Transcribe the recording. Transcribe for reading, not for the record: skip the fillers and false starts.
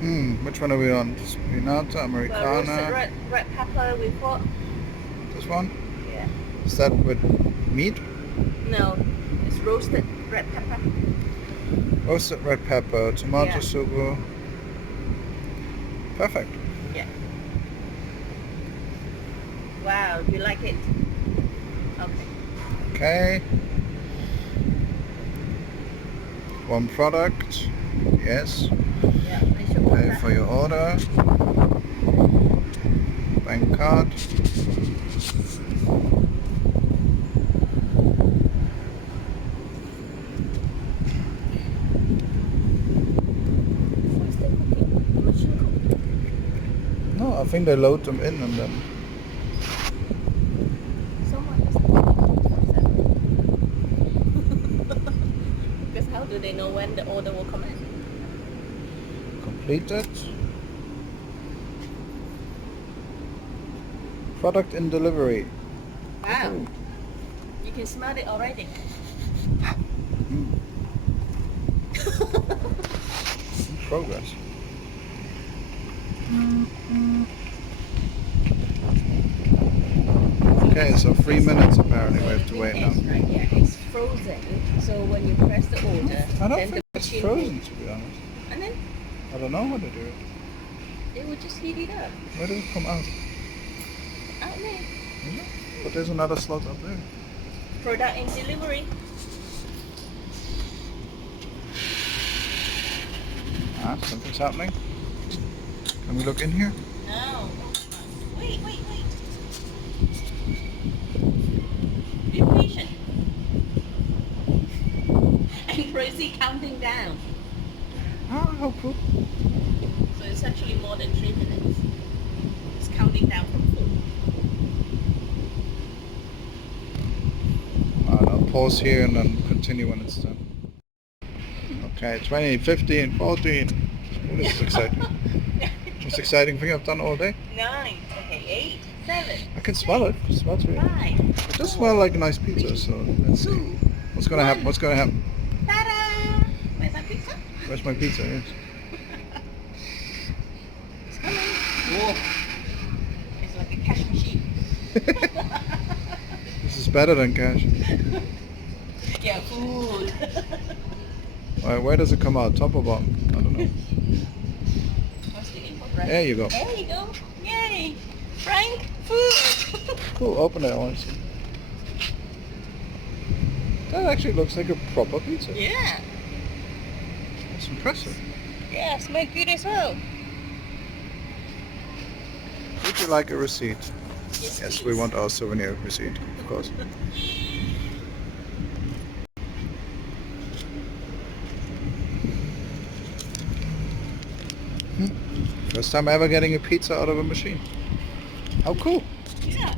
Which one are we on? Spinata, Well, roasted Americana. red pepper with what? This one? Yeah. Is that with meat? No, it's roasted red pepper. Roasted red pepper, tomato Yeah. soup. Perfect. Yeah. Wow, you like it? Okay. Okay. One product. Yes. Yeah, I should Pay order. for your order. Bank card. Who's the cooking? The machine cooking. No, I think they load them in and then. Someone is cooking. Because how do they know when the order will come in? Completed. Product in delivery. Wow. You can smell it already. In progress. Okay, so 3 minutes apparently we have to wait now. Right, yeah, it's frozen. So when you press the order, I don't then think the it's machine frozen, to be honest. and then I don't know how to do it. they will just heat it up. Where does it come out? Out there. Is it? But there's another slot up there. Product in delivery. Something's happening. Can we look in here? No. Wait. Be patient. And crazy counting down. Oh, how cool. So it's actually more than 3 minutes. It's counting down from 4. I'll pause here and then continue when it's done. Okay, 20, 15, 14. Oh, this is exciting. Most exciting thing I've done all day. 9. Okay, 8, 7. I can smell it. It smells really. 5. It does smell like a nice pizza, so let's see. What's gonna happen? What's gonna happen? Ta-da! Where's that pizza? Where's my pizza? Yes. It's coming. Whoa. It's like a cash machine. This is better than cash. Yeah, food. Alright, where does it come out? Top or bottom? I don't know. What's the input, right? There you go. There you go. Yay! Frank, food! Cool, open it, I want to see. That actually looks like a proper pizza. Yeah. That's impressive. Yeah, smell good as well. Would you like a receipt? Yes, Yes, please. we want our souvenir receipt, of course. First time ever getting a pizza out of a machine. How cool. Yeah.